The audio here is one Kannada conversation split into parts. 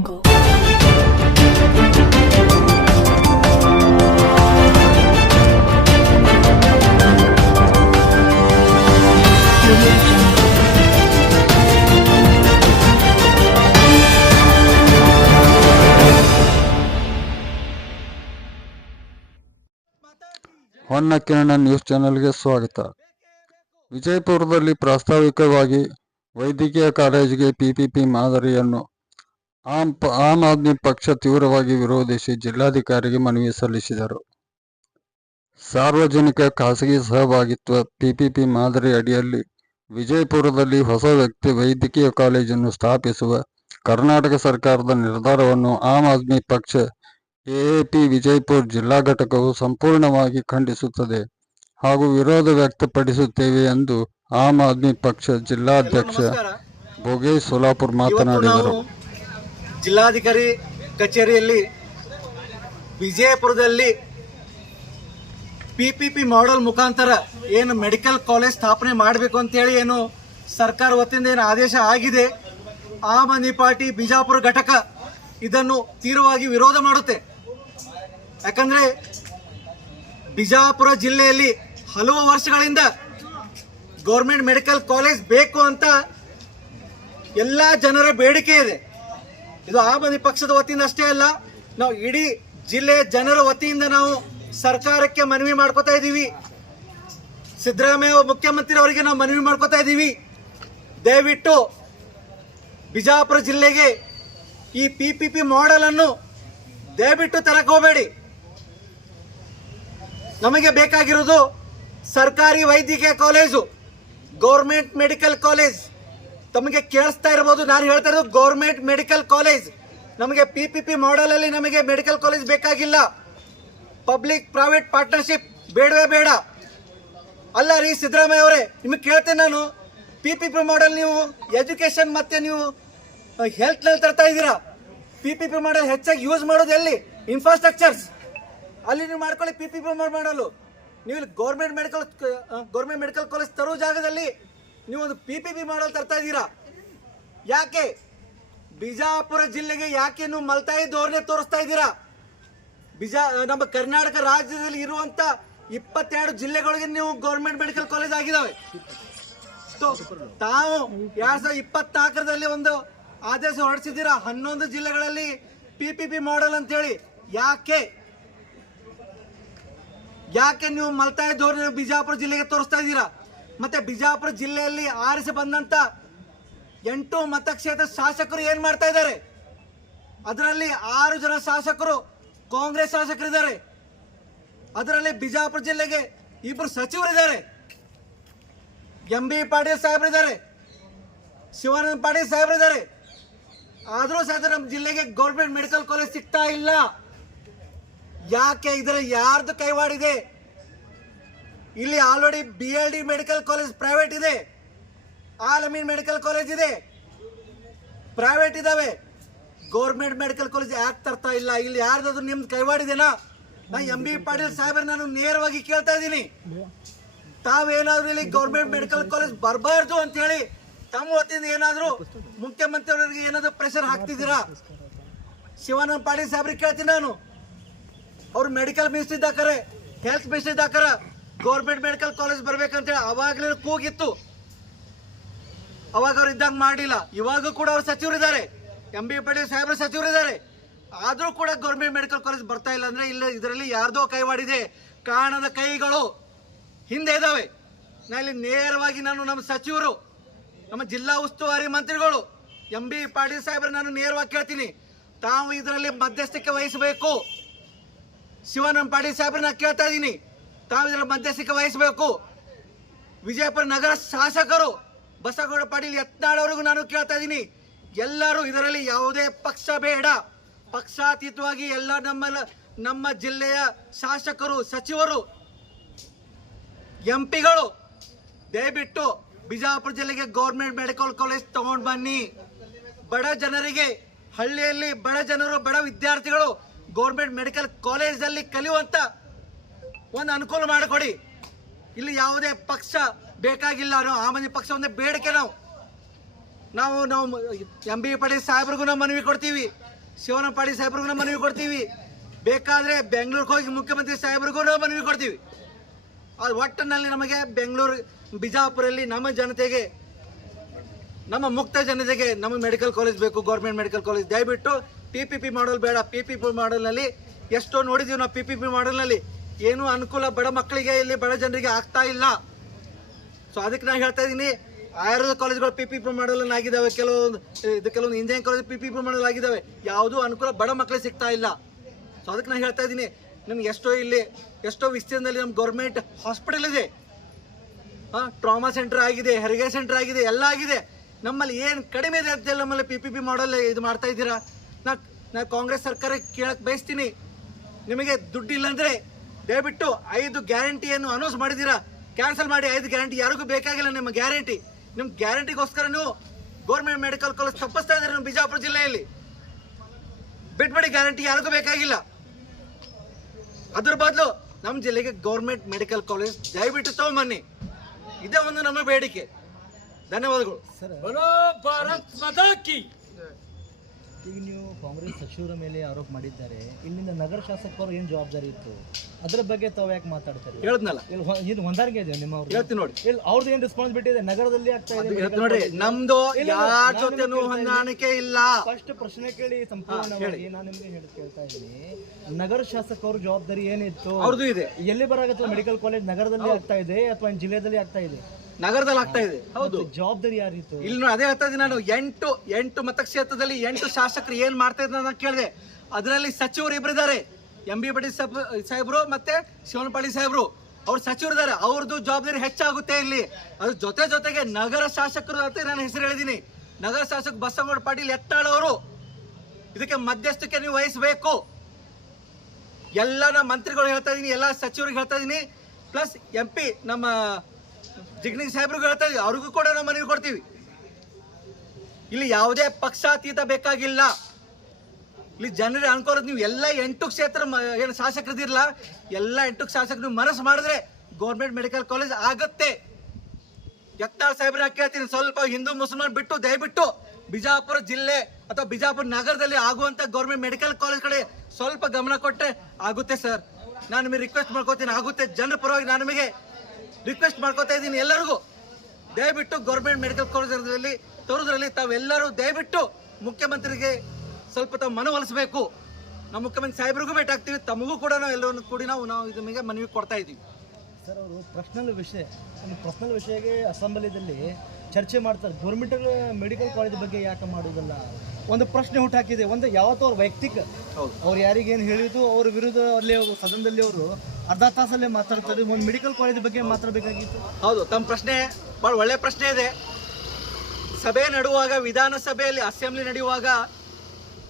Jungle. ಹೊನ್ನ ಕಿರಣ ನ್ಯೂಸ್ ಚಾನೆಲ್ಗೆ ಸ್ವಾಗತ ವಿಜಯಪುರದಲ್ಲಿ ಪ್ರಾಸ್ತಾವಿಕವಾಗಿ ವೈದ್ಯಕೀಯ ಕಾಲೇಜಿಗೆ ಪಿಪಿಪಿ ಮಾದರಿಯನ್ನು ಆಮ್ ಪ- ಆಮ್ ಆದ್ಮಿ ಪಕ್ಷ ತೀವ್ರವಾಗಿ ವಿರೋಧಿಸಿ ಜಿಲ್ಲಾಧಿಕಾರಿಗೆ ಮನವಿ ಸಲ್ಲಿಸಿದರು. ಸಾರ್ವಜನಿಕ ಖಾಸಗಿ ಸಹಭಾಗಿತ್ವ ಪಿಪಿಪಿ ಮಾದರಿ ಅಡಿಯಲ್ಲಿ ವಿಜಯಪುರದಲ್ಲಿ ಹೊಸ ವ್ಯಕ್ತಿ ವೈದ್ಯಕೀಯ ಕಾಲೇಜನ್ನು ಸ್ಥಾಪಿಸುವ ಕರ್ನಾಟಕ ಸರ್ಕಾರದ ನಿರ್ಧಾರವನ್ನು ಆಮ್ ಆದ್ಮಿ ಪಕ್ಷ ಎಎಪಿ ವಿಜಯಪುರ ಜಿಲ್ಲಾ ಘಟಕವು ಸಂಪೂರ್ಣವಾಗಿ ಖಂಡಿಸುತ್ತದೆ ಹಾಗೂ ವಿರೋಧ ವ್ಯಕ್ತಪಡಿಸುತ್ತೇವೆ ಎಂದು ಆಮ್ ಆದ್ಮಿ ಪಕ್ಷ ಜಿಲ್ಲಾಧ್ಯಕ್ಷ ಬೋಗೇಶ್ ಭೋಗೇಶ್ ಸೋಲಾಪುರ್ ಮಾತನಾಡಿದರು. ಜಿಲ್ಲಾಧಿಕಾರಿ ಕಚೇರಿಯಲ್ಲಿ ವಿಜಯಪುರದಲ್ಲಿ ಪಿ ಮಾಡೆಲ್ ಮುಖಾಂತರ ಏನು ಮೆಡಿಕಲ್ ಕಾಲೇಜ್ ಸ್ಥಾಪನೆ ಮಾಡಬೇಕು ಅಂತೇಳಿ ಏನು ಸರ್ಕಾರ ವತಿಯಿಂದ ಏನು ಆದೇಶ ಆಗಿದೆ, ಆಮ್ ಆದ್ಮಿ ಪಾರ್ಟಿ ಬಿಜಾಪುರ ಘಟಕ ಇದನ್ನು ತೀವ್ರವಾಗಿ ವಿರೋಧ ಮಾಡುತ್ತೆ. ಯಾಕಂದ್ರೆ ಬಿಜಾಪುರ ಜಿಲ್ಲೆಯಲ್ಲಿ ಹಲವು ವರ್ಷಗಳಿಂದ ಗೌರ್ಮೆಂಟ್ ಮೆಡಿಕಲ್ ಕಾಲೇಜ್ ಬೇಕು ಅಂತ ಎಲ್ಲ ಜನರ ಬೇಡಿಕೆ ಇದೆ. ಇದು ಆ ಆದ್ಮಿ ಪಕ್ಷದ ವತಿಯಿಂದ ಅಷ್ಟೇ ಅಲ್ಲ, ನಾವು ಇಡೀ ಜಿಲ್ಲೆಯ ಜನರ ವತಿಯಿಂದ ನಾವು ಸರ್ಕಾರಕ್ಕೆ ಮನವಿ ಮಾಡ್ಕೋತಾ ಇದ್ದೀವಿ. ಸಿದ್ದರಾಮಯ್ಯ ಮುಖ್ಯಮಂತ್ರಿ ಅವರಿಗೆ ನಾವು ಮನವಿ ಮಾಡ್ಕೋತಾ ಇದ್ದೀವಿ. ದಯವಿಟ್ಟು ಬಿಜಾಪುರ ಜಿಲ್ಲೆಗೆ ಈ ಪಿ ಪಿ ಪಿ ಮಾಡೆಲನ್ನು ದಯವಿಟ್ಟು ತರಕೋಬೇಡಿ ನಮಗೆ ಬೇಕಾಗಿರೋದು ಸರ್ಕಾರಿ ವೈದ್ಯಕೀಯ ಕಾಲೇಜು, ಗೌರ್ಮೆಂಟ್ ಮೆಡಿಕಲ್ ಕಾಲೇಜ್. ತಮಗೆ ಕೇಳಿಸ್ತಾ ಇರಬಹುದು ನಾನು ಹೇಳ್ತಾ ಇರೋದು ಗೌರ್ಮೆಂಟ್ ಮೆಡಿಕಲ್ ಕಾಲೇಜ್ ನಮಗೆ ಪಿ ಪಿ ಪಿ ಮಾಡೆಲ್ ಅಲ್ಲಿ ನಮಗೆ ಮೆಡಿಕಲ್ ಕಾಲೇಜ್ ಬೇಕಾಗಿಲ್ಲ. ಪಬ್ಲಿಕ್ ಪ್ರೈವೇಟ್ ಪಾರ್ಟ್ನರ್ಶಿಪ್ ಬೇಡವೇ ಬೇಡ. ಅಲ್ಲ ರೀ ಸಿದ್ದರಾಮಯ್ಯ ಅವರೇ, ನಿಮಗೆ ಕೇಳ್ತೇನೆ ನಾನು. ಪಿ ಪಿ ಪಿ ಮಾಡೆಲ್ ನೀವು ಎಜುಕೇಶನ್ ಮತ್ತೆ ನೀವು ಹೆಲ್ತ್ನಲ್ಲಿ ತರ್ತಾ ಇದ್ದೀರಾ? ಪಿ ಪಿ ಪಿ ಮಾಡೆಲ್ ಹೆಚ್ಚಾಗಿ ಯೂಸ್ ಮಾಡೋದು ಎಲ್ಲಿ? ಇನ್ಫ್ರಾಸ್ಟ್ರಕ್ಚರ್ಸ್ ಅಲ್ಲಿ ನೀವು ಮಾಡ್ಕೊಳ್ಳಿ ಪಿ ಪಿ ಪಿ ಮಾಡಲು ನೀವು government medical government medical college ತರೋ ಜಾಗದಲ್ಲಿ ನೀವು ಒಂದು ಪಿ ಪಿ ಪಿ ಮಾಡಲ್ ತರ್ತಾ ಇದ್ದೀರಾ? ಯಾಕೆ? ಬಿಜಾಪುರ ಜಿಲ್ಲೆಗೆ ಯಾಕೆ ನೀವು ಮಲ್ತಾಯಿ ಧೋರಣೆ ತೋರಿಸ್ತಾ ಇದ್ದೀರಾ? ಬಿಜಾ ನಮ್ಮ ಕರ್ನಾಟಕ ರಾಜ್ಯದಲ್ಲಿ ಇರುವಂತ ಇಪ್ಪತ್ತೆರಡು ಜಿಲ್ಲೆಗಳಿಗೆ ನೀವು ಗೌರ್ಮೆಂಟ್ ಮೆಡಿಕಲ್ ಕಾಲೇಜ್ ಆಗಿದಾವೆ. ತೋ- ತಾವು ಎರಡ್ ಸಾವಿರದ ಇಪ್ಪತ್ನಾಲ್ಕರಲ್ಲಿ ಒಂದು ಆದೇಶ ಹೊರಡಿಸಿದ್ದೀರಾ? ಹನ್ನೊಂದು ಜಿಲ್ಲೆಗಳಲ್ಲಿ ಪಿ ಪಿ ಪಿ ಮಾಡೆಲ್ ಅಂತೇಳಿ. ಯಾಕೆ? ಯಾಕೆ ನೀವು ಮಲ್ತಾಯಿ ಧೋರಣೆ ಬಿಜಾಪುರ ಜಿಲ್ಲೆಗೆ ತೋರಿಸ್ತಾ ಇದ್ದೀರಾ? ಮತ್ತೆ ಬಿಜಾಪುರ ಜಿಲ್ಲೆಯಲ್ಲಿ ಆರಿಸಿ ಬಂದಂತ ಎಂಟು ಮತಕ್ಷೇತ್ರ ಶಾಸಕರು ಏನ್ ಮಾಡ್ತಾ ಇದ್ದಾರೆ? ಅದರಲ್ಲಿ ಆರು ಜನ ಶಾಸಕರು ಕಾಂಗ್ರೆಸ್ ಶಾಸಕರಿದ್ದಾರೆ. ಅದರಲ್ಲಿ ಬಿಜಾಪುರ ಜಿಲ್ಲೆಗೆ ಇಬ್ಬರು ಸಚಿವರಿದ್ದಾರೆ. ಎಂ ಬಿ ಪಾಟೀಲ್ ಸಾಹೇಬರಿದ್ದಾರೆ. ಶಿವಾನಂದ ಪಾಟೀಲ್ ಸಾಹೇಬರಿದ್ದಾರೆ. ಆದರೂ ಸಹ ನಮ್ಮ ಜಿಲ್ಲೆಗೆ ಗೌರ್ಮೆಂಟ್ ಮೆಡಿಕಲ್ ಕಾಲೇಜ್ ಸಿಗ್ತಾ ಇಲ್ಲ. ಯಾಕೆ? ಇದರ ಯಾರ್ದು ಕೈವಾಡಿದೆ? ಇಲ್ಲಿ already B L D medical college private ಇದೆ. ಆಲಮೀನ್ ಮೆಡಿಕಲ್ ಕಾಲೇಜ್ ಇದೆ. ಪ್ರೈವೇಟ್ ಇದಾವೆ. ಗೌರ್ಮೆಂಟ್ ಮೆಡಿಕಲ್ ಕಾಲೇಜ್ ಯಾಕೆ ತರ್ತಾ ಇಲ್ಲ. ಇಲ್ಲಿ ಯಾರ್ದಾದ್ರು ನಿಮ್ದು ಕೈವಾಡಿದೆನಾ? ನಾ ಎಂ ಬಿ ಪಾಟೀಲ್ ಸಾಹೇಬ್ರ ನಾನು ನೇರವಾಗಿ ಕೇಳ್ತಾ ಇದ್ದೀನಿ. ತಾವೇನಾದ್ರೂ ಇಲ್ಲಿ ಗೌರ್ಮೆಂಟ್ ಮೆಡಿಕಲ್ ಕಾಲೇಜ್ ಬರಬಾರ್ದು ಅಂತ ಹೇಳಿ ತಮ್ಮ ವತಿಯಿಂದ ಏನಾದರೂ ಮುಖ್ಯಮಂತ್ರಿಯವರಿಗೆ ಏನಾದ್ರು ಪ್ರೆಷರ್ ಹಾಕ್ತಿದ್ದೀರಾ? ಶಿವಾನಂದ ಪಾಟೀಲ್ ಸಾಹೇಬ್ರಿಗೆ ಕೇಳ್ತೀನಿ ನಾನು. ಅವ್ರು ಮೆಡಿಕಲ್ ಮಿನಿಸ್ಟರ್ ಇದ್ದಾಕರೆ ಹೆಲ್ತ್ ಮಿನಿಸ್ಟರ್ ಇದ್ದಾಕರ ಗೌರ್ಮೆಂಟ್ ಮೆಡಿಕಲ್ ಕಾಲೇಜ್ ಬರ್ಬೇಕಂತೇಳಿ ಅವಾಗಲೇ ಕೂಗಿತ್ತು. ಅವಾಗ ಅವ್ರು ಇದ್ದಂಗೆ ಮಾಡಿಲ್ಲ ಇವಾಗ ಕೂಡ ಅವ್ರು ಸಚಿವರಿದ್ದಾರೆ. ಎಂ ಬಿ ಪಾಟೀಲ್ ಸಾಹೇಬ್ರ ಸಚಿವರಿದ್ದಾರೆ. ಆದರೂ ಕೂಡ ಗೌರ್ಮೆಂಟ್ ಮೆಡಿಕಲ್ ಕಾಲೇಜ್ ಬರ್ತಾ ಇಲ್ಲ ಅಂದ್ರೆ ಇಲ್ಲ, ಇದರಲ್ಲಿ ಯಾರ್ದೋ ಕೈವಾಡಿದೆ. ಕಾಣದ ಕೈಗಳು ಹಿಂದೆ ಇದ್ದಾವೆ ಇಲ್ಲಿ ನೇರವಾಗಿ ನಾನು ನಮ್ಮ ಸಚಿವರು, ನಮ್ಮ ಜಿಲ್ಲಾ ಉಸ್ತುವಾರಿ ಮಂತ್ರಿಗಳು ಎಂ ಬಿ ಪಾಟೀಲ್ ಸಾಹೇಬ್ರ ನಾನು ನೇರವಾಗಿ ಕೇಳ್ತೀನಿ. ತಾವು ಇದರಲ್ಲಿ ಮಧ್ಯಸ್ಥಿಕೆ ವಹಿಸಬೇಕು. ಶಿವಾನಂದ ಪಾಟೀಲ್ ಸಾಹೇಬ್ರನ್ನ ಕೇಳ್ತಾ ಇದ್ದೀನಿ. ತಾವು ಮಧ್ಯಸ್ಥಿಕ ವಹಿಸಬೇಕು. ವಿಜಯಪುರ ನಗರ ಶಾಸಕರು ಬಸವಗೌಡ ಪಾಟೀಲ್ ಯತ್ನಾಳವರೆಗೂ ನಾನು ಕೇಳ್ತಾ ಇದ್ದೀನಿ. ಎಲ್ಲರೂ ಇದರಲ್ಲಿ ಯಾವುದೇ ಪಕ್ಷ ಬೇಡ. ಪಕ್ಷಾತೀತವಾಗಿ ಎಲ್ಲ ನಮ್ಮ ನಮ್ಮ ಜಿಲ್ಲೆಯ ಶಾಸಕರು, ಸಚಿವರು ಎಂ ಪಿಗಳು ದಯವಿಟ್ಟು ಬಿಜಾಪುರ ಜಿಲ್ಲೆಗೆ ಗೌರ್ಮೆಂಟ್ ಮೆಡಿಕಲ್ ಕಾಲೇಜ್ ತಗೊಂಡು ಬನ್ನಿ. ಬಡ ಜನರಿಗೆ ಹಳ್ಳಿಯಲ್ಲಿ ಬಡ ಜನರು, ಬಡ ವಿದ್ಯಾರ್ಥಿಗಳು ಗೌರ್ಮೆಂಟ್ ಮೆಡಿಕಲ್ ಕಾಲೇಜಲ್ಲಿ ಕಲಿಯುವಂತ ಒಂದು ಅನುಕೂಲ ಮಾಡಿಕೊಡಿ. ಇಲ್ಲಿ ಯಾವುದೇ ಪಕ್ಷ ಬೇಕಾಗಿಲ್ಲ ಅನ್ನೋ ಆ ಮನೆ ಪಕ್ಷ ಒಂದೇ ಬೇಡಿಕೆ ನಾವು. ನಾವು ನಾವು ಎಂ ಬಿ ಪಾಟೀಲ್ ಸಾಹೇಬ್ರಿಗೂ ನಾವು ಮನವಿ ಕೊಡ್ತೀವಿ. ಶಿವನ ಪಾಟೀಲ್ ಸಾಹೇಬ್ರಿಗೂ ನಾವು ಮನವಿ ಕೊಡ್ತೀವಿ. ಬೇಕಾದ್ರೆ ಬೆಂಗಳೂರಿಗೆ ಹೋಗಿ ಮುಖ್ಯಮಂತ್ರಿ ಸಾಹೇಬ್ರಿಗೂ ನಾವು ಮನವಿ ಕೊಡ್ತೀವಿ. ಅದು ಒಟ್ಟಿನಲ್ಲಿ ನಮಗೆ ಬೆಂಗಳೂರು, ಬಿಜಾಪುರಲ್ಲಿ ನಮ್ಮ ಜನತೆಗೆ, ನಮ್ಮ ಮುಕ್ತ ಜನತೆಗೆ ನಮಗೆ ಮೆಡಿಕಲ್ ಕಾಲೇಜ್ ಬೇಕು, ಗೌರ್ಮೆಂಟ್ ಮೆಡಿಕಲ್ ಕಾಲೇಜ್. ದಯವಿಟ್ಟು ಪಿ ಪಿ ಪಿ ಮಾಡಲ್ ಬೇಡ. ಪಿ ಪಿ ಪಿ ಮಾಡಲ್ನಲ್ಲಿ ಎಷ್ಟೋ ನೋಡಿದೀವಿ ನಾವು ಪಿ ಪಿ ಪಿ ಮಾಡಲ್ನಲ್ಲಿ ಏನು ಅನುಕೂಲ ಬಡ ಮಕ್ಕಳಿಗೆ ಇಲ್ಲಿ ಬಡ ಜನರಿಗೆ ಆಗ್ತಾ ಇಲ್ಲ. ಸೊ ಅದಕ್ಕೆ ನಾನು ಹೇಳ್ತಾ ಇದ್ದೀನಿ, ಆಯುರ್ವೇದ ಕಾಲೇಜ್ಗಳು ಪಿ ಪಿ ಪ್ರಮಾಣದಲ್ಲಿ ಆಗಿದ್ದಾವೆ ಕೆಲವೊಂದು, ಇದು ಕೆಲವೊಂದು ಇಂಜಿನಿಯರಿಂಗ್ ಕಾಲೇಜ್ ಪಿ ಪಿ ಪ್ರಮಾಣದಲ್ಲಿ ಆಗಿದ್ದಾವೆ ಯಾವುದೂ ಅನುಕೂಲ ಬಡ ಮಕ್ಕಳಿಗೆ ಸಿಗ್ತಾ ಇಲ್ಲ. ಸೊ ಅದಕ್ಕೆ ನಾನು ಹೇಳ್ತಾ ಇದ್ದೀನಿ, ನಿಮ್ಗೆ ಎಷ್ಟೋ ಇಲ್ಲಿ, ಎಷ್ಟೋ ವಿಸ್ತೀರ್ಣದಲ್ಲಿ ನಮ್ಮ ಗೌರ್ಮೆಂಟ್ ಹಾಸ್ಪಿಟಲ್ ಇದೆ. ಹಾಂ ಟ್ರಾಮಾ ಸೆಂಟರ್ ಆಗಿದೆ, ಹೆರಿಗೆ ಸೆಂಟರ್ ಆಗಿದೆ, ಎಲ್ಲ ಆಗಿದೆ. ನಮ್ಮಲ್ಲಿ ಏನು ಕಡಿಮೆ ಇದೆ ಅಂತೇಳಿ ನಮ್ಮಲ್ಲಿ ಪಿ ಪಿ ಪಿ ಮಾಡಲ್ ಇದು ಮಾಡ್ತಾ ಇದ್ದೀರಾ? ನಾ ನಾ ಕಾಂಗ್ರೆಸ್ ಸರ್ಕಾರ ಕೇಳಕ್ಕೆ ಬಯಸ್ತೀನಿ. ನಿಮಗೆ ದುಡ್ಡು ಇಲ್ಲಾಂದ್ರೆ ದಯವಿಟ್ಟು ಐದು ಗ್ಯಾರಂಟಿಯನ್ನು ಅನೌನ್ಸ್ ಮಾಡಿದ್ದೀರಾ? ಕ್ಯಾನ್ಸಲ್ ಮಾಡಿ ಐದು ಗ್ಯಾರಂಟಿ. ಯಾರಿಗೂ ಬೇಕಾಗಿಲ್ಲ ನಿಮ್ಮ ಗ್ಯಾರಂಟಿ. ನಿಮ್ಮ ಗ್ಯಾರಂಟಿಗೋಸ್ಕರ ನೀವು ಗೌರ್ಮೆಂಟ್ ಮೆಡಿಕಲ್ ಕಾಲೇಜ್ ತಪ್ಪಿಸ್ತಾ ಇದ್ದಾರೆ ನಮ್ಮ ಬಿಜಾಪುರ ಜಿಲ್ಲೆಯಲ್ಲಿ. ಬಿಟ್ಬಿಡಿ ಗ್ಯಾರಂಟಿ, ಯಾರಿಗೂ ಬೇಕಾಗಿಲ್ಲ. ಅದ್ರ ಬದಲು ನಮ್ಮ ಜಿಲ್ಲೆಗೆ ಗೌರ್ಮೆಂಟ್ ಮೆಡಿಕಲ್ ಕಾಲೇಜ್ ದಯವಿಟ್ಟು ತಗೊಂಬನ್ನಿ. ಇದೇ ಒಂದು ನಮ್ಮ ಬೇಡಿಕೆ. ಧನ್ಯವಾದಗಳು. ಈಗ ನೀವು ಕಾಂಗ್ರೆಸ್ ಸಚಿವರ ಮೇಲೆ ಆರೋಪ ಮಾಡಿದ್ದಾರೆ. ಇಲ್ಲಿಂದ ನಗರ ಶಾಸಕರು ಏನು ಜವಾಬ್ದಾರಿ ಇತ್ತು? ಅದ್ರ ಬಗ್ಗೆ ತಾವು ಯಾಕೆ ಮಾತಾಡ್ತಾರೆ ಹೇಳದ್ನಲ್ಲ ಇಲ್ಲಿ ಹೊ- ಇದು ಹೊಂದಾಣಿಕೆ ಇದೆ ನಿಮ್ಮ? ಹೇಳ್ತೀನಿ ನೋಡಿ. ಇಲ್ಲಿ ಅವ್ರದ್ದು ಏನು ರೆಸ್ಪಾನ್ಸಿಬಿಲಿಟಿ ಇದೆ ನಗರದಲ್ಲಿ ಆಗ್ತಾ ಇದೆ ಹೇಳ್ತೀನಿ ನೋಡ್ರಿ ನಮ್ದು ಯಾರ ಜೊತೆನೂ ಹೊಂದಾಣಿಕೆ ಇಲ್ಲ. ಫಸ್ಟ್ ಪ್ರಶ್ನೆ ಕೇಳಿ ಸಂಪೂರ್ಣವಾಗಿ ನಾನು ನಿಮ್ಗೆ ಹೇಳಿ ಕೇಳ್ತಾ ಇದ್ದೀನಿ. ನಗರ ಶಾಸಕರ ಜವಾಬ್ದಾರಿ ಏನಿತ್ತು? ಅವ್ರದ್ದು ಇದೆ. ಎಲ್ಲಿ ಬರಾಗತ್ತೆ? ಮೆಡಿಕಲ್ ಕಾಲೇಜ್ ನಗರದಲ್ಲಿ ಆಗ್ತಾ ಇದೆ ಅಥವಾ ಜಿಲ್ಲೆಯಲ್ಲಿ ಆಗ್ತಾ ಇದೆ? ನಗರದಲ್ಲಿ ಆಗ್ತಾ ಇದೆ. ಹೌದು. ಜವಾಬ್ದಾರಿ ಯಾರಿತ್ತು ಇಲ್ಲಿ ನೋಡಿ ಅದೇ ಹೇಳ್ತಾ ಇದ್ದೀನಿ ನಾನು ಎಂಟು ಎಂಟು ಮತಕ್ಷೇತ್ರದಲ್ಲಿ ಎಂಟು ಶಾಸಕರು ಏನ್ ಮಾಡ್ತಾ ಇದ್ದಾರೆ ನಾನು ಕೇಳಿದೆ. ಅದರಲ್ಲಿ ಸಚಿವರು ಇಬ್ಬರಿದ್ದಾರೆ ಎಂ ಬಿ ಪಟೀಲ್ ಸಾಹೇಬ್ರು ಮತ್ತೆ ಶಿವನಪಾಳಿ ಸಾಹೇಬ್ರು. ಅವ್ರು ಸಚಿವರಿದ್ದಾರೆ ಅವ್ರದ್ದು ಜವಾಬ್ದಾರಿ ಹೆಚ್ಚಾಗುತ್ತೆ ಇಲ್ಲಿ. ಅದ್ರ ಜೊತೆ ಜೊತೆಗೆ ನಗರ ಶಾಸಕರು ಅಂತ ನಾನು ಹೆಸರು ಹೇಳಿದೀನಿ ನಗರ ಶಾಸಕ ಬಸವಗೌಡ ಪಾಟೀಲ್ ಎತ್ತಾಳವರು ಅವರು. ಇದಕ್ಕೆ ಮಧ್ಯಸ್ಥಿಕೆ ನೀವು ವಹಿಸಬೇಕು. ಎಲ್ಲ ನಮ್ಮ ಮಂತ್ರಿಗಳು ಹೇಳ್ತಾ ಇದೀನಿ ಎಲ್ಲ ಸಚಿವರಿಗೆ ಹೇಳ್ತಾ ಇದೀನಿ ಪ್ಲಸ್ ಎಂ ಪಿ ನಮ್ಮ ಜಿಗ್ನಿಂಗ್ ಸಾಹೇಬ್ರು ಹೇಳ್ತಾ ಇದ್ದೀವಿ ಅವ್ರಿಗೂ ಕೂಡ ನಾವು ಮನವಿ ಕೊಡ್ತೀವಿ. ಇಲ್ಲಿ ಯಾವುದೇ ಪಕ್ಷಾತೀತ ಬೇಕಾಗಿಲ್ಲ. ಇಲ್ಲಿ ಜನರಿಗೆ ಅನ್ಕೊಳ್ಳೋದು ನೀವು ಎಲ್ಲ ಎಂಟು ಕ್ಷೇತ್ರ ಏನು ಶಾಸಕರದಿರಲ್ಲ, ಎಲ್ಲ ಎಂಟು ಶಾಸಕರು ನೀವು ಮನಸ್ಸು ಮಾಡಿದ್ರೆ ಗೌರ್ಮೆಂಟ್ ಮೆಡಿಕಲ್ ಕಾಲೇಜ್ ಆಗತ್ತೆ. ಯತ್ನಾಳ್ ಸಾಹೇಬ್ರ ಕೇಳ್ತೀನಿ, ಸ್ವಲ್ಪ ಹಿಂದೂ ಮುಸಲ್ಮಾನ್ ಬಿಟ್ಟು, ದಯವಿಟ್ಟು ಬಿಜಾಪುರ ಜಿಲ್ಲೆ ಅಥವಾ ಬಿಜಾಪುರ ನಗರದಲ್ಲಿ ಆಗುವಂತ ಗೌರ್ಮೆಂಟ್ ಮೆಡಿಕಲ್ ಕಾಲೇಜ್ ಕಡೆ ಸ್ವಲ್ಪ ಗಮನ ಕೊಟ್ಟರೆ ಆಗುತ್ತೆ ಸರ್. ನಾನು ನಿಮಗೆ ರಿಕ್ವೆಸ್ಟ್ ಮಾಡ್ಕೋತೀನಿ, ಆಗುತ್ತೆ. ಜನರ ಪರವಾಗಿ ನಾನು ನಿಮಗೆ ರಿಕ್ವೆಸ್ಟ್ ಮಾಡ್ಕೋತಾ ಇದ್ದೀನಿ ಎಲ್ಲರಿಗೂ. ದಯವಿಟ್ಟು ಗೌರ್ಮೆಂಟ್ ಮೆಡಿಕಲ್ ಕಾಲೇಜಲ್ಲಿ ತೋರೋದ್ರಲ್ಲಿ ತಾವೆಲ್ಲರೂ ದಯವಿಟ್ಟು ಮುಖ್ಯಮಂತ್ರಿಗೆ ಸ್ವಲ್ಪ ತಾವು ಮನವೊಲಿಸಬೇಕು ನಮ್ಮ ಮುಖ್ಯಮಂತ್ರಿ ಸಾಹೇಬ್ರಿಗೂ ಭೇಟಿ ಆಗ್ತೀವಿ ತಮಗೂ ಕೂಡ ನಾವು ಎಲ್ಲರನ್ನು ಕೂಡಿ ನಾವು ನಾವು ಇದು ನಿಮಗೆ ಮನವಿ ಕೊಡ್ತಾ ಇದ್ದೀವಿ. ಸರ್ ಅವರು ಪ್ರಶ್ನಲ್ ವಿಷಯ ಒಂದು ಪ್ರಶ್ನಲ್ ವಿಷಯಕ್ಕೆ ಅಸೆಂಬ್ಲಿದಲ್ಲಿ ಚರ್ಚೆ ಮಾಡ್ತಾರೆ. ಗೌರ್ಮೆಂಟ್ ಮೆಡಿಕಲ್ ಕಾಲೇಜ್ ಬಗ್ಗೆ ಯಾಕೆ ಮಾಡೋದಲ್ಲ ಒಂದು ಪ್ರಶ್ನೆ ಹುಟ್ಟಾಕಿದೆ ಒಂದು ಯಾವತ್ತೂ ಅವ್ರ ವೈಯಕ್ತಿಕ. ಅವ್ರು ಯಾರಿಗೇನು ಹೇಳಿದ್ದು ಅವ್ರ ವಿರುದ್ಧ ಅಲ್ಲಿ ಅವರು ಸದನದಲ್ಲಿ ಅವರು ಅರ್ಧ ತಾಸಲ್ಲೇ ಮಾತಾಡ್ತಾರೆ. ಒಂದು ಮೆಡಿಕಲ್ ಕಾಲೇಜ್ ಬಗ್ಗೆ ಮಾತಾಡಬೇಕಾಗಿತ್ತು. ಹೌದು, ತಮ್ಮ ಪ್ರಶ್ನೆ ಭಾಳ ಒಳ್ಳೆ ಪ್ರಶ್ನೆ ಇದೆ. ಸಭೆ ನಡೆಯುವಾಗ ವಿಧಾನಸಭೆಯಲ್ಲಿ ಅಸೆಂಬ್ಲಿ ನಡೆಯುವಾಗ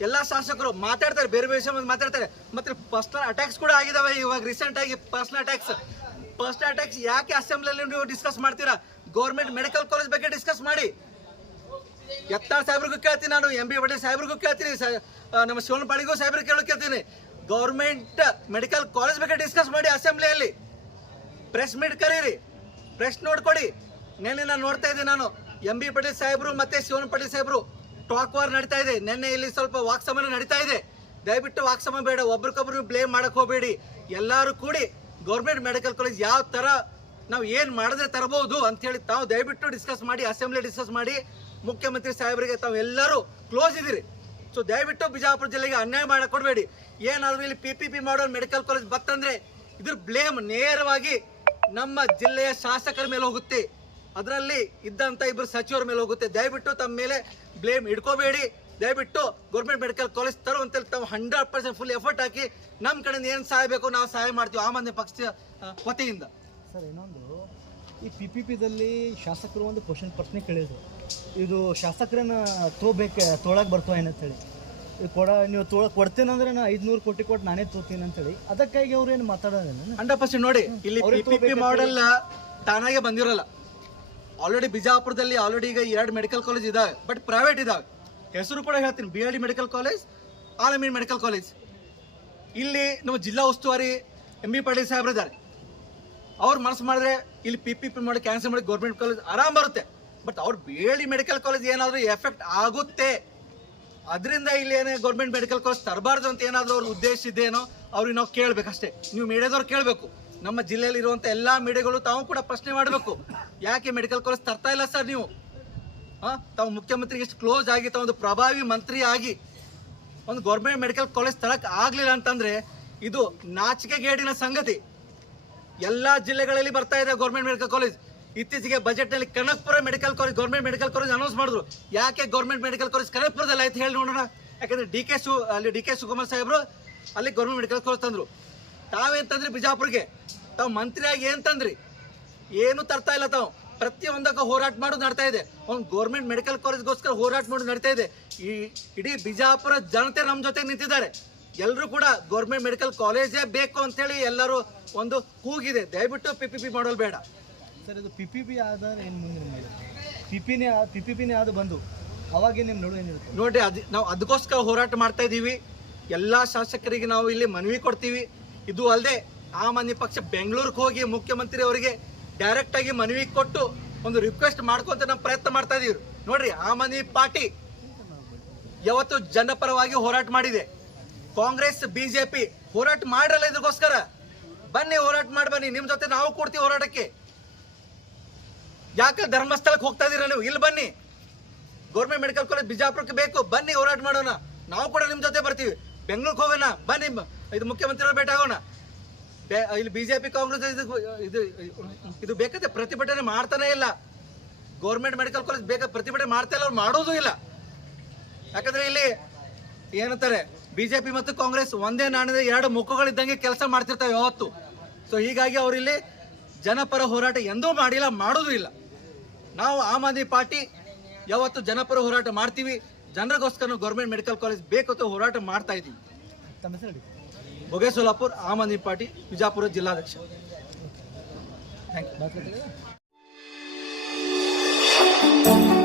ಎಲ್ಲ ಶಾಸಕರು ಮಾತಾಡ್ತಾರೆ, ಬೇರೆ ಬೇರೆ ವಿಷಯ ಮಾತಾಡ್ತಾರೆ. ಮತ್ತೆ ಪರ್ಸನಲ್ ಅಟ್ಯಾಕ್ಸ್ ಕೂಡ ಆಗಿದಾವೆ, ಇವಾಗ ರೀಸೆಂಟ್ ಆಗಿ ಪರ್ಸನಲ್ ಅಟ್ಯಾಕ್ಸ್ ಪರ್ಸ್ನಲ್ ಅಟ್ಯಾಕ್ಸ್ ಯಾಕೆ ಅಸೆಂಬ್ಲಿಯಲ್ಲಿ ನೀವು ಡಿಸ್ಕಸ್ ಮಾಡ್ತೀರಾ? ಗೌರ್ಮೆಂಟ್ ಮೆಡಿಕಲ್ ಕಾಲೇಜ್ ಬಗ್ಗೆ ಡಿಸ್ಕಸ್ ಮಾಡಿ. ಎತ್ತಾಳ್ ಸಾಹೇಬ್ರಿಗೂ ಕೇಳ್ತೀನಿ ನಾನು ಎಂ ಬಿ ಪಟೇಲ್ ಸಾಹೇಬ್ರಿಗೂ ಕೇಳ್ತೀನಿ ನಮ್ಮ ಶಿವನ ಶಿವನಪಾಳಿಗೂ ಸಾಹೇಬ್ರಿಗೆ ಕೇಳೋ ಕೇಳ್ತೀನಿ. ಗೌರ್ಮೆಂಟ್ ಮೆಡಿಕಲ್ ಕಾಲೇಜ್ ಬಗ್ಗೆ ಡಿಸ್ಕಸ್ ಮಾಡಿ ಅಸೆಂಬ್ಲಿಯಲ್ಲಿ. ಪ್ರೆಸ್ ಮೀಟ್ ಕರೀರಿ. ಪ್ರೆಸ್ ನೋಡ್ಕೊಡಿ. ನೆನ್ನೆ ನಾನು ನೋಡ್ತಾ ಇದ್ದೀನಿ ನಾನು. ಎಂ ಬಿ ಪಟೇಲ್ ಸಾಹೇಬರು ಮತ್ತೆ ಶಿವನ್ ಪಟೇಲ್ ಸಾಹೇಬರು ಟಾಕ್ ವಾರ್ ನಡೀತಾ ಇದೆ. ನಿನ್ನೆ ಇಲ್ಲಿ ಸ್ವಲ್ಪ ವಾಕ್ಸಮರ ನಡೀತಾ ಇದೆ. ದಯವಿಟ್ಟು ವಾಕ್ಸಮ ಬೇಡ. ಒಬ್ರಿಗೊಬ್ರು ಬ್ಲೇಮ್ ಮಾಡಕ್ಕೆ ಹೋಗಬೇಡಿ. ಎಲ್ಲರೂ ಕೂಡಿ ಗೌರ್ಮೆಂಟ್ ಮೆಡಿಕಲ್ ಕಾಲೇಜ್ ಯಾವ ತರ ನಾವು ಏನು ಮಾಡಿದ್ರೆ ತರಬಹುದು ಅಂತ ಹೇಳಿ ತಾವು ದಯವಿಟ್ಟು ಡಿಸ್ಕಸ್ ಮಾಡಿ, ಅಸೆಂಬ್ಲಿ ಡಿಸ್ಕಸ್ ಮಾಡಿ. ಮುಖ್ಯಮಂತ್ರಿ ಸಾಹೇಬರಿಗೆ ತಾವು ಎಲ್ಲರೂ ಕ್ಲೋಸ್ ಇದ್ದೀರಿ. ಸೊ ದಯವಿಟ್ಟು ಬಿಜಾಪುರ ಜಿಲ್ಲೆಗೆ ಅನ್ಯಾಯ ಮಾಡ ಕೊಡಬೇಡಿ ಏನಾದ್ರೂ ಇಲ್ಲಿ ಪಿ ಪಿ ಪಿ ಮಾಡೋರು ಮೆಡಿಕಲ್ ಕಾಲೇಜ್ ಬತ್ತಂದ್ರೆ ಇದ್ರ ಬ್ಲೇಮ್ ನೇರವಾಗಿ ನಮ್ಮ ಜಿಲ್ಲೆಯ ಶಾಸಕರ ಮೇಲೆ ಹೋಗುತ್ತೆ. ಅದರಲ್ಲಿ ಇದ್ದಂತ ಇಬ್ಬರು ಸಚಿವರ ಮೇಲೆ ಹೋಗುತ್ತೆ. ದಯವಿಟ್ಟು ತಮ್ಮ ಮೇಲೆ ಬ್ಲೇಮ್ ಇಡ್ಕೋಬೇಡಿ. ದಯವಿಟ್ಟು ಗೌರ್ಮೆಂಟ್ ಮೆಡಿಕಲ್ ಕಾಲೇಜ್ ತರುವಂತ ತಾವು ಹಂಡ್ರೆಡ್ ಪರ್ಸೆಂಟ್ ಫುಲ್ ಎಫರ್ಟ್ ಹಾಕಿ ನಮ್ಮ ಕಡೆಯಿಂದ ಏನು ಸಹಾಯ ಬೇಕು ನಾವು ಸಹಾಯ ಮಾಡ್ತೀವಿ ಆಮ್ ಪಕ್ಷದ ಪಕ್ಷ ವತಿಯಿಂದ. ಸರ್, ಇನ್ನೊಂದು ಈ ಪಿ ಪಿ ಪಿದಲ್ಲಿ ಶಾಸಕರು ಒಂದು ಕ್ವಶನ್ ಪ್ರಶ್ನೆ ಕೇಳಿದ್ರು. ಇದು ಶಾಸಕರನ್ನ ತೋಬೇಕು ತೊಳಕ್ಕೆ ಬರ್ತವೆ ಏನಂತೇಳಿ ಇದು ಕೊಡ ನೀವು ತೋಳ ಕೊಡ್ತೇನೆ ಅಂದ್ರೆ ನಾನು ಐದುನೂರು ಕೋಟಿ ಕೊಟ್ಟು ನಾನೇ ತೋತೀನಿ ಅಂತೇಳಿ ಅದಕ್ಕಾಗಿ ಅವ್ರು ಏನು ಮಾತಾಡೋದೇನು ಹಂಡ್ರೆಡ್ ಪರ್ಸೆಂಟ್ ನೋಡಿ ಇಲ್ಲಿ ಪಿ ಪಿ ಮಾಡೆಲ್ ತಾನಾಗೆ ಬಂದಿರಲ್ಲ. ಆಲ್ರೆಡಿ ಬಿಜಾಪುರದಲ್ಲಿ ಆಲ್ರೆಡಿ ಈಗ ಎರಡು ಮೆಡಿಕಲ್ ಕಾಲೇಜ್ ಇದಾವೆ ಬಟ್ ಪ್ರೈವೇಟ್ ಇದಾವೆ. ಹೆಸರು ಕೂಡ ಹೇಳ್ತೀನಿ B L D medical college Alameen medical college ಇಲ್ಲಿ ನಮ್ಮ ಜಿಲ್ಲಾ ಉಸ್ತುವಾರಿ ಎಂ ಬಿ ಪಾಟೀಲ್ ಸಾಹೇಬ್ರು ಇದ್ದಾರೆ ಅವ್ರು ಮನಸ್ಸು ಮಾಡಿದ್ರೆ ಇಲ್ಲಿ ಪಿ ಪಿ ಪಿ ಮಾಡಿ ಕ್ಯಾನ್ಸಲ್ ಮಾಡಿ ಗೌರ್ಮೆಂಟ್ ಕಾಲೇಜ್ ಆರಾಮ್ ಬರುತ್ತೆ. ಬಟ್ ಅವ್ರು ಬೇಳಿ ಮೆಡಿಕಲ್ ಕಾಲೇಜ್ ಏನಾದರೂ ಎಫೆಕ್ಟ್ ಆಗುತ್ತೆ. ಅದರಿಂದ ಇಲ್ಲಿ ಏನೇ ಗೌರ್ಮೆಂಟ್ ಮೆಡಿಕಲ್ ಕಾಲೇಜ್ ತರಬಾರ್ದು ಅಂತ ಏನಾದರೂ ಅವ್ರ ಉದ್ದೇಶ ಇದೇನೋ ಅವ್ರಿಗೆ ನಾವು ಕೇಳಬೇಕಷ್ಟೇ. ನೀವು ಮೀಡಿಯಾದವ್ರು ಕೇಳಬೇಕು. ನಮ್ಮ ಜಿಲ್ಲೆಯಲ್ಲಿ ಇರುವಂಥ ಎಲ್ಲ ಮೀಡಿಯಾಗಳು ತಾವು ಕೂಡ ಪ್ರಶ್ನೆ ಮಾಡಬೇಕು. ಯಾಕೆ ಮೆಡಿಕಲ್ ಕಾಲೇಜ್ ತರ್ತಾ ಇಲ್ಲ ಸರ್ ನೀವು? ಹಾಂ? ತಾವು ಮುಖ್ಯಮಂತ್ರಿಗೆ ಎಷ್ಟು ಕ್ಲೋಸ್ ಆಗಿ, ತಾವು ಒಂದು ಪ್ರಭಾವಿ ಮಂತ್ರಿ ಆಗಿ ಒಂದು ಗೌರ್ಮೆಂಟ್ ಮೆಡಿಕಲ್ ಕಾಲೇಜ್ ತರಕ್ ಆಗಲಿಲ್ಲ ಅಂತಂದ್ರೆ ಇದು ನಾಚಿಕೆಗೇಡಿನ ಸಂಗತಿ. ಎಲ್ಲಾ ಜಿಲ್ಲೆಗಳಲ್ಲಿ ಬರ್ತಾ ಇದೆ ಗೌರ್ಮೆಂಟ್ ಮೆಡಿಕಲ್ ಕಾಲೇಜ್. ಇತ್ತೀಚೆಗೆ ಬಜೆಟ್ನಲ್ಲಿ Kanakapura medical college, government medical college announce ಮಾಡಿದ್ರು. ಯಾಕೆ ಗೌರ್ಮೆಂಟ್ ಮೆಡಿಕಲ್ ಕಾಲೇಜ್ ಕನಕಪುರದಲ್ಲಿ ಆಯ್ತು ಹೇಳಿ ನೋಡೋಣ. ಯಾಕಂದ್ರೆ ಡಿ ಕೆ ಸು, ಅಲ್ಲಿ ಡಿ ಕೆ ಸುಕುಮಾರ್ ಸಾಹೇಬ್ರು ಅಲ್ಲಿ ಗೌರ್ಮೆಂಟ್ ಮೆಡಿಕಲ್ ಕಾಲೇಜ್ ತಂದ್ರು. ತಂದ್ರಿ ಬಿಜಾಪುರ್ಗೆ? ತಾವು ಮಂತ್ರಿಯಾಗಿ ಏನ್ ತಂದ್ರಿ? ಏನು ತರ್ತಾ ಇಲ್ಲ ತಾವು. ಪ್ರತಿಯೊಂದಕ್ಕೂ ಹೋರಾಟ ಮಾಡೋದು ನಡ್ತಾ ಇದೆ. ಒಂದು ಗೌರ್ಮೆಂಟ್ ಮೆಡಿಕಲ್ ಕಾಲೇಜ್ಗೋಸ್ಕರ ಹೋರಾಟ ಮಾಡೋದು ನಡ್ತಾ ಇದೆ. ಈ ಇಡೀ ಬಿಜಾಪುರ ಜನತೆ ನಮ್ಮ ಜೊತೆ ನಿಂತಿದ್ದಾರೆ. ಎಲ್ಲರೂ ಕೂಡ ಗೌರ್ಮೆಂಟ್ ಮೆಡಿಕಲ್ ಕಾಲೇಜೇ ಬೇಕು ಅಂತೇಳಿ ಎಲ್ಲರೂ ಒಂದು ಕೂಗಿದೆ. ದಯವಿಟ್ಟು ಪಿ ಪಿ ಪಿ ಮಾಡಲು ಬೇಡ. ಸರ್ ಇದು ಪಿ ಪಿ ಪಿ ಆದ ಏನು ಮುಂದೆ ನಿಮಗೆ? ಪಿ ಪಿನೇ ಪಿ ಪಿ ಪಿನೇ ಅದು ಬಂದು. ಅವಾಗ ನಿಮ್ಮ ನಡುವೆ ಏನಿರುತ್ತೆ ನೋಡ್ರಿ ಅದು ನಾವು ಅದಕ್ಕೋಸ್ಕರ ಹೋರಾಟ ಮಾಡ್ತಾ ಇದ್ದೀವಿ. ಎಲ್ಲ ಶಾಸಕರಿಗೆ ನಾವು ಇಲ್ಲಿ ಮನವಿ ಕೊಡ್ತೀವಿ. ಇದು ಅಲ್ಲದೆ ಆಮ್ ಆದ್ಮಿ ಪಕ್ಷ ಬೆಂಗಳೂರಿಗೆ ಹೋಗಿ ಮುಖ್ಯಮಂತ್ರಿ ಅವರಿಗೆ ಡೈರೆಕ್ಟ್ ಆಗಿ ಮನವಿ ಕೊಟ್ಟು ಒಂದು ರಿಕ್ವೆಸ್ಟ್ ಮಾಡ್ಕೊಂತ ನಾವು ಪ್ರಯತ್ನ ಮಾಡ್ತಾ ಇದೀವಿ. ನೋಡ್ರಿ ಆಮ್ ಆದ್ಮಿ ಪಾರ್ಟಿ ಯಾವತ್ತು ಜನಪರವಾಗಿ ಹೋರಾಟ ಮಾಡಿದೆ. ಕಾಂಗ್ರೆಸ್, ಬಿಜೆಪಿ ಹೋರಾಟ ಮಾಡ್ರಲ್ಲ ಇದಕ್ಕೋಸ್ಕರ ಬನ್ನಿ ಹೋರಾಟ ಮಾಡಿ ಬನ್ನಿ, ನಿಮ್ ಜೊತೆ ನಾವು ಕೊಡ್ತೀವಿ ಹೋರಾಟಕ್ಕೆ. ಯಾಕೆ ಧರ್ಮಸ್ಥಳಕ್ಕೆ ಹೋಗ್ತಾ ಇದೀರ ನೀವು? ಇಲ್ಲಿ ಬನ್ನಿ. ಗೌರ್ಮೆಂಟ್ ಮೆಡಿಕಲ್ ಕಾಲೇಜ್ ಬಿಜಾಪುರಕ್ಕೆ ಬೇಕು. ಬನ್ನಿ ಹೋರಾಟ ಮಾಡೋಣ. ನಾವು ಕೂಡ ನಿಮ್ಮ ಜೊತೆ ಬರ್ತೀವಿ. ಬೆಂಗಳೂರಿಗೆ ಹೋಗೋಣ. ಬನ್ನಿ ಇದು ಮುಖ್ಯಮಂತ್ರಿಗಳು ಭೇಟಿ ಆಗೋಣ. ಇಲ್ಲಿ ಬಿಜೆಪಿ, ಕಾಂಗ್ರೆಸ್ ಇದು ಇದು ಬೇಕಾದ್ರೆ ಪ್ರತಿಭಟನೆ ಮಾಡ್ತಾನೆ ಇಲ್ಲ. ಗೌರ್ಮೆಂಟ್ ಮೆಡಿಕಲ್ ಕಾಲೇಜ್ ಬೇಕಾದ ಪ್ರತಿಭಟನೆ ಮಾಡ್ತಾ ಇಲ್ಲ. ಅವ್ರು ಮಾಡೋದು ಇಲ್ಲ. ಯಾಕಂದ್ರೆ ಇಲ್ಲಿ ಏನಂತಾರೆ ಬಿಜೆಪಿ ಮತ್ತು ಕಾಂಗ್ರೆಸ್ ಒಂದೇ ನಾಣ್ಯದ ಎರಡು ಮುಖಗಳಿದ್ದಂಗೆ ಕೆಲಸ ಮಾಡ್ತಿರ್ತಾವೆ ಯಾವತ್ತು ಸೊ ಹೀಗಾಗಿ ಅವರಿಲ್ಲಿ ಜನಪರ ಹೋರಾಟ ಎಂದೂ ಮಾಡಿಲ್ಲ ಮಾಡೋದು ಇಲ್ಲ. ನಾವು ಆಮ್ ಆದ್ಮಿ ಪಾರ್ಟಿ ಯಾವತ್ತು ಜನಪರ ಹೋರಾಟ ಮಾಡ್ತೀವಿ ಜನರಿಗೋಸ್ಕರ ಗೌರ್ಮೆಂಟ್ ಮೆಡಿಕಲ್ ಕಾಲೇಜ್ ಬೇಕು ಅಂತ ಹೋರಾಟ ಮಾಡ್ತಾ ಇದ್ದೀವಿ. ಸೋಲಾಪುರ್ ಆಮ್ ಆದ್ಮಿ ಪಾರ್ಟಿ ಬಿಜಾಪುರ ಜಿಲ್ಲಾಧ್ಯಕ್ಷ. Thank you